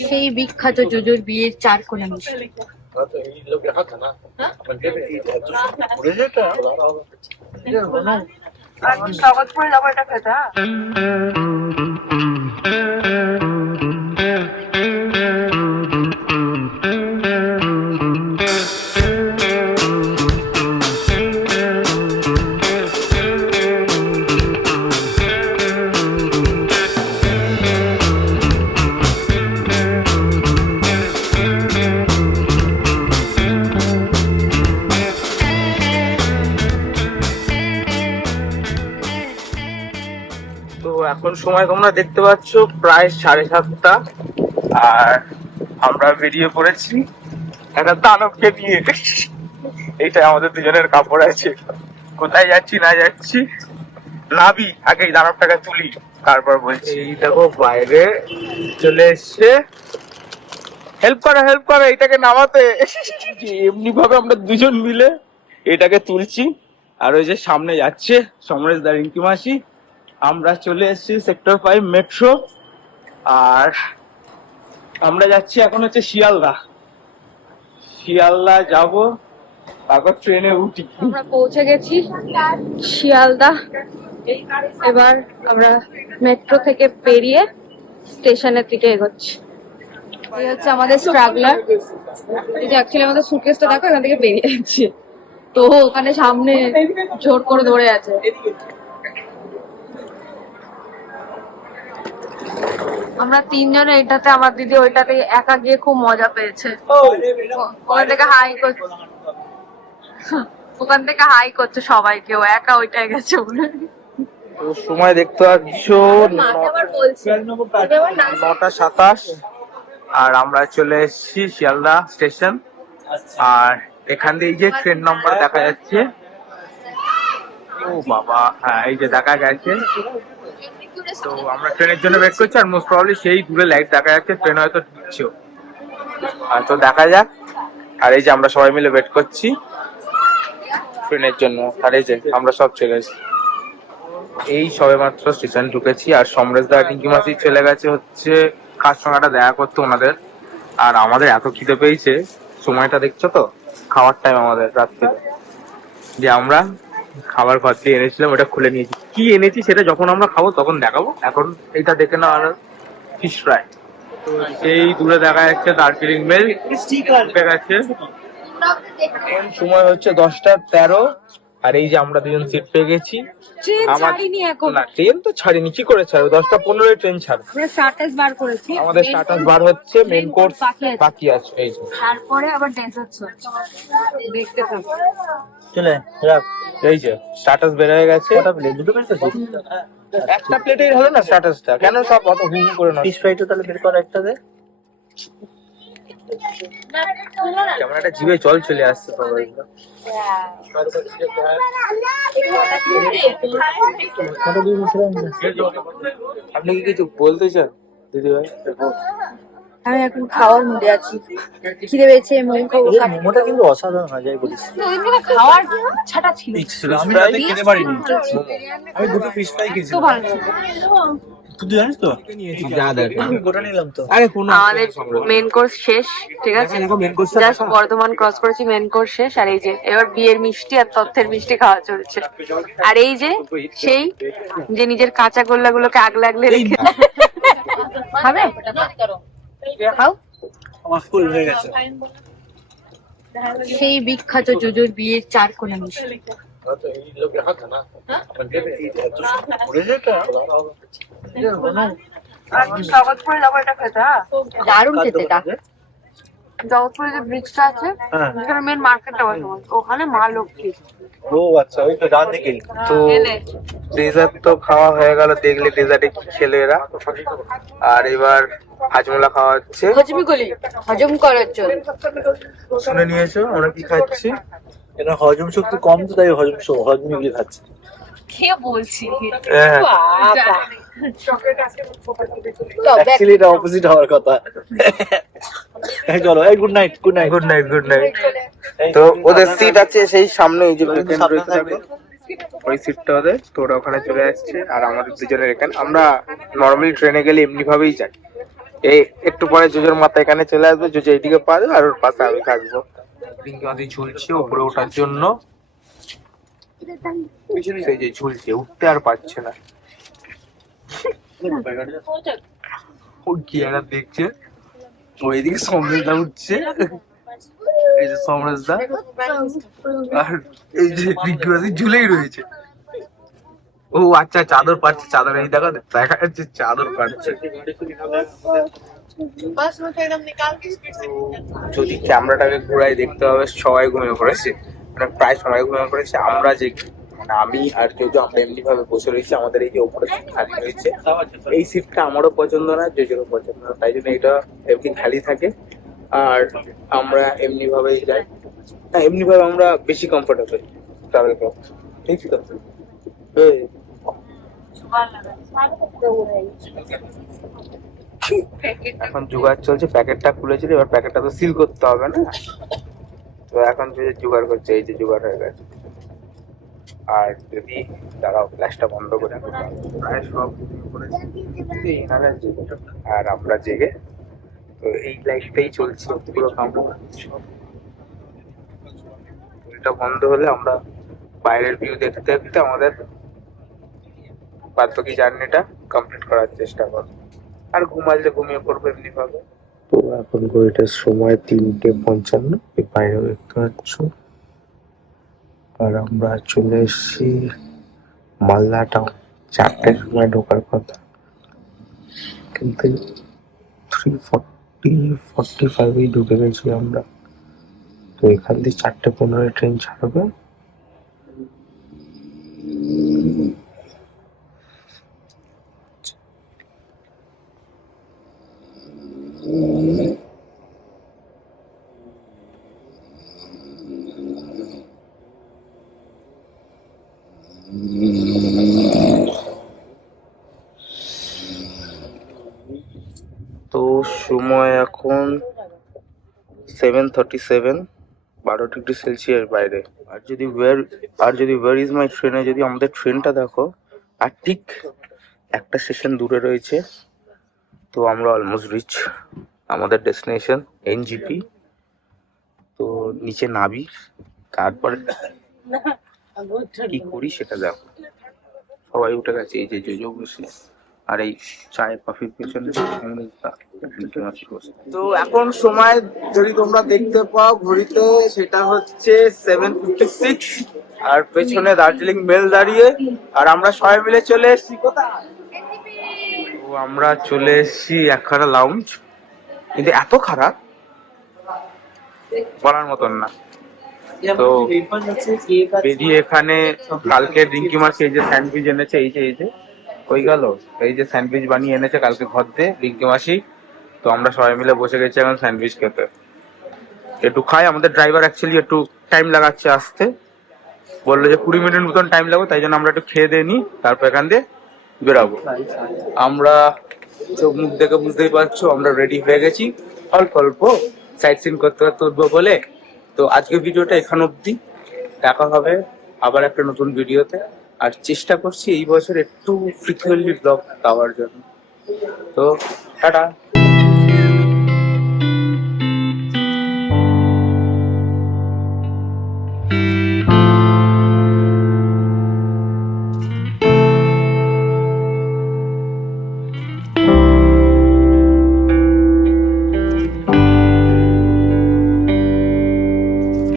সেই বিখ্যাত জুজুর বিয়ের চার কোনা মিষ্টি করে যাব এটা খেতে হ্যাঁ? এখন সময় তোমরা দেখতে পাচ্ছ প্রায় সাড়ে সাতটা। আর আমরা বেরিয়ে পড়েছি। একটা দানবকে নিয়ে। এইটা আমাদের দুজনের কাপড় আছে। কোথায় যাচ্ছি না যাচ্ছি? নাবি আগে এই দানবটাকে তুলি। তারপর বলছি। এই দেখো বাইরে চলে এসছে। হেল্প করো হেল্প করো এটাকে নামাতে। এমনি ভাবে আমরা দুজন মিলে এটাকে তুলছি। আর ওই যে সামনে যাচ্ছে সমরেশ দা রিঙ্কি মাসি। আমরা চলে এসেছি সেক্টর ফাইভ মেট্রো আর আমরা যাচ্ছি এখন হচ্ছে শিয়ালদা। শিয়ালদা যাব তারপর ট্রেনে উঠি। আমরা পৌঁছে গেছি শিয়ালদা। এবার আমরা মেট্রো থেকে বেরিয়ে স্টেশনের দিকে এগোচ্ছি। এই হচ্ছে আমাদের স্ট্রাগলার এই যে অ্যাকচুয়ালি আমাদের সুটকেসটা দেখো, এখান থেকে বেরিয়ে যাচ্ছে। তো ওখানে সামনে জোর করে ধরে আছে আমরা তিনজন এইটাতে আমার দিদি ওইটাতে একা গিয়ে খুব মজা পেয়েছে। ওখান থেকে হাই করছে ওখান থেকে হাই করছে সবাইকে ও একা ওইটাই গেছে বলে। সময় দেখতে পাচ্ছ নটা সাতাশ। আর আমরা চলে এসেছি শিয়ালদা স্টেশন। আর এখান দিয়ে যে ট্রেন নম্বর দেখা যাচ্ছে। ও বাবা হ্যাঁ এই যে দেখা গেছে। তো আমরা ট্রেনের জন্য ওয়েট করছি আর মোস্ট প্রবলি সেই দূরে লাইট দেখা যাচ্ছে ট্রেন হয়তো ঢুকছেও। আর তো দেখা যাক। আর এই যে আমরা সবাই মিলে ওয়েট করছি ট্রেনের জন্য। আর এই যে আমরা সব চলে এসেছি। এই সবে মাত্র স্টেশন ঢুকেছি আর সমরেশ দা টিঙ্কি মাসি চলে গেছে হচ্ছে একটা দেখা করতো ওনাদের। আর আমাদের এত খিদে পেয়েছে। সময়টা দেখছ তো? খাওয়ার টাইম আমাদের রাত্রে। যে আমরা খাবার ঘর থেকে এনেছিলাম ওটা খুলে নিয়েছি। কি এনেছি সেটা যখন আমরা খাব তখন দেখাবো। এখন এটা দেখে না আর ফিশ ফ্রাই তো সেই দূরে দেখা যাচ্ছে দার্জিলিং মেল। গেছে এখন সময় হচ্ছে দশটা তেরো। আর এই যে আমরা দুজন সিট পেয়ে গেছি। ট্রেন আমার- ছাড়িনি এখন। না ট্রেন তো ছাড়িনি। কি করে ছাড়বে? দশটা পনেরোই ট্রেন ছাড়বে। স্টার্টাস বার করেছি। আমাদের স্টার্টাস বার হচ্ছে মেন কোর্স বাকি আছে। এই তারপরে আবার ডেজার্টস হচ্ছে দেখতে থাকো। চলে রাখ। এই যে স্টার্টাস বের হয়ে গেছে। কটা প্লেট দুটো প্লেট একটা প্লেটেই হলো না স্টার্টাসটা কেন সব অত হুম করে না ফিশ ফ্রাইটা তাহলে বের কর একটা দে। কেমন একটা জিভে জল চলে আসছে কটা আপনি কি কিছু বলতে চান দিদি ভাই? আমি এখন খাওয়ার মুডে আছি। খিদে পেয়েছে মোমো খাব এই মোমোটা কিন্তু অসাধারণ হয় যাই বলিস। খাওয়ার ছাটা ছিল। ছিল আমি রাতে খেতে পারিনি। আমি দুটো ফিশ ফ্রাই খেয়েছি। তো ভালো। ছিল। তুই জানিস তো? যা দেখ। আমি গোটা নিলাম তো। আরে কোনো আমাদের মেন কোর্স শেষ ঠিক আছে? জাস্ট বর্ধমান ক্রস করেছি মেন কোর্স শেষ। আর এই যে এবার বিয়ের মিষ্টি আর তথ্যের মিষ্টি খাওয়া চলছে। আর এই যে সেই যে নিজের কাঁচা গোল্লা গুলোকে আগলে আগলে রেখে খাবে? খাও। আমার ফুল হয়ে গেছে। সেই বিখ্যাত জুজুর বিয়ের চার কোণে খেতে হ্যাঁ? দারুণ খেতে। জগৎপুরে যে ব্রিজটা আছে হ্যাঁ। যেখানে মেন মার্কেটটা বসে ওখানে মা লক্ষ্মী। ও আচ্ছা ওই তো দিকে তো ডেজার্ট তো খাওয়া হয়ে গেল দেখলে ডেজার্টে কি খেলো এরা আর এবার হাজমোলা খাওয়া হচ্ছে। হজমি গলি হজম করার জন্য। শুনে নিয়েছো আমরা কি খাচ্ছি? এটা হজম শক্তি কম তো তাই হজম শ- হজমি গুলি খাচ্ছে। খেয়ে বলছি। হ্যাঁ। অ্যাকচুয়ালি এটা অপোজিট হওয়ার কথা। এই চলো এই good night good night good night good night তো ওদের সিট আছে সেই সামনে এই যে। ওই সিটটা ওদের তো ওরা ওখানে চলে আসছে আর আমাদের দুজনের এখানে। আমরা নর্মালি ট্রেনে গেলে এমনি ভাবেই যাই। এই একটু পরে জুজোর মাথা এখানে চলে আসবে জুজো এইদিকে পাবে আর ওর পাশে আমি থাকব। রিঙ্কি ঝুলছে উপরে ওঠার জন্য। সেই যে ঝুলছে উঠতে আর পারছে না। ও কি একটা দেখছে। ও এদিকে সমরেশ দা উঠছে। এই যে আর এই যে ঝুলেই রয়েছে। ও আচ্ছা চাদর পাচ্ছে চাদর এই দেখো, দেখা যাচ্ছে চাদর পাচ্ছে যদি ক্যামেরাটাকে ঘুরাই দেখতে হবে, সবাই ঘুমিয়ে পড়েছে। মানে প্রায় সবাই ঘুমিয়ে পড়েছে, আমরা যে মানে আমি আর কেউ আমরা এমনি ভাবে বসে রয়েছি, আমাদের এই যে সিট খালি রয়েছে। এই সিটটা আমারও পছন্দ না, জেজেরও পছন্দ না, তাই জন্য এটা এমনি খালি থাকে। আর আমরা এমনি ভাবেই যাই। না এমনি ভাবে আমরা বেশি কমফোর্টেবল ট্রাভেল করতে ঠিক তো? এখন জোগাড় চলছে, প্যাকেটটা খুলেছিল এবার প্যাকেটটা তো সিল করতে হবে না? তো এখন যে জোগাড় করছে, এই যে জোগাড় হয়ে গেছে। আর যদি দাঁড়াও ফ্ল্যাশটা বন্ধ করে প্রায় সব এনারা জেগে আর আমরা জেগে তো এই লাইফটাই চলছে। পুরো কমপ্লিট এটা বন্ধ হলে আমরা বাইরের ভিউ দেখতে দেখতে আমাদের বাদ বাকি জার্নিটা কমপ্লিট করার চেষ্টা করব। আর ঘুমালে ঘুমিয়ে পড়ব এমনি ভাবে। তো এখন ঘড়িটার সময় তিনটে পঞ্চান্ন এই বাইরে দেখতে পাচ্ছ। আর আমরা চলে এসেছি মালদা টাউন চারটের সময় ঢোকার কথা। কিন্তু থ্রি ফর্টি ফর্টি ফাইভেই ঢুকে গেছি আমরা। তো এখান দিয়ে চারটে পনেরো ট্রেন ছাড়বে। তো সময় এখন সেভেন থার্টি সেভেন বারো ডিগ্রি সেলসিয়াস বাইরে। আর যদি ওয়ার আর যদি ওয়ার ইজ মাই ট্রেনে যদি আমাদের ট্রেনটা দেখো, আর ঠিক একটা স্টেশন দূরে রয়েছে, তো আমরা অলমোস্ট রিচ আমাদের ডেস্টিনেশন এনজিপি তো নিচে নাবি তারপরে কি করি সেটা দেখো। সবাই উঠে গেছে এই যে জোজো বসে আর এই চায় কফির পেছনে তো এখন সময় যদি তোমরা দেখতে পাও ঘড়িতে সেটা হচ্ছে সেভেন ফিফটি সিক্স আর পেছনে দার্জিলিং মেল দাঁড়িয়ে আর আমরা সবাই মিলে চলে এসেছি কোথায়? তো আমরা চলে এসেছি একখানা লাউঞ্জ কিন্তু এত খারাপ? বলার মতন না। তো বেরিয়ে এখানে কালকে রিঙ্কি মাসি এই যে স্যান্ডউইচ এনেছে, এই যে এই যে ওই গেল? এই যে স্যান্ডউইচ বানিয়ে এনেছে কালকে ঘর দিয়ে রিঙ্কি মাসি। তো আমরা সবাই মিলে বসে গেছি এখন স্যান্ডউইচ খেতে। একটু খাই, আমাদের ড্রাইভার অ্যাকচুয়ালি একটু টাইম লাগাচ্ছে আসতে। বলল যে কুড়ি মিনিট মতন টাইম লাগবে, তাই জন্য আমরা একটু খেয়ে দিয়ে নিই, তারপর এখান দিয়ে বেরাবো। আমরা চোখ মুখ দেখে বুঝতেই পারছ, আমরা রেডি হয়ে গেছি। অল্প অল্প সাইট সিন করতে করতে উঠবো বলে তো আজকের ভিডিওটা এখান অব্দি দেখা হবে আবার একটা নতুন ভিডিওতে। আর চেষ্টা করছি এই বছর একটু ফ্রিকুয়েন্টলি ব্লগ দেওয়ার জন্য। তো টাটা।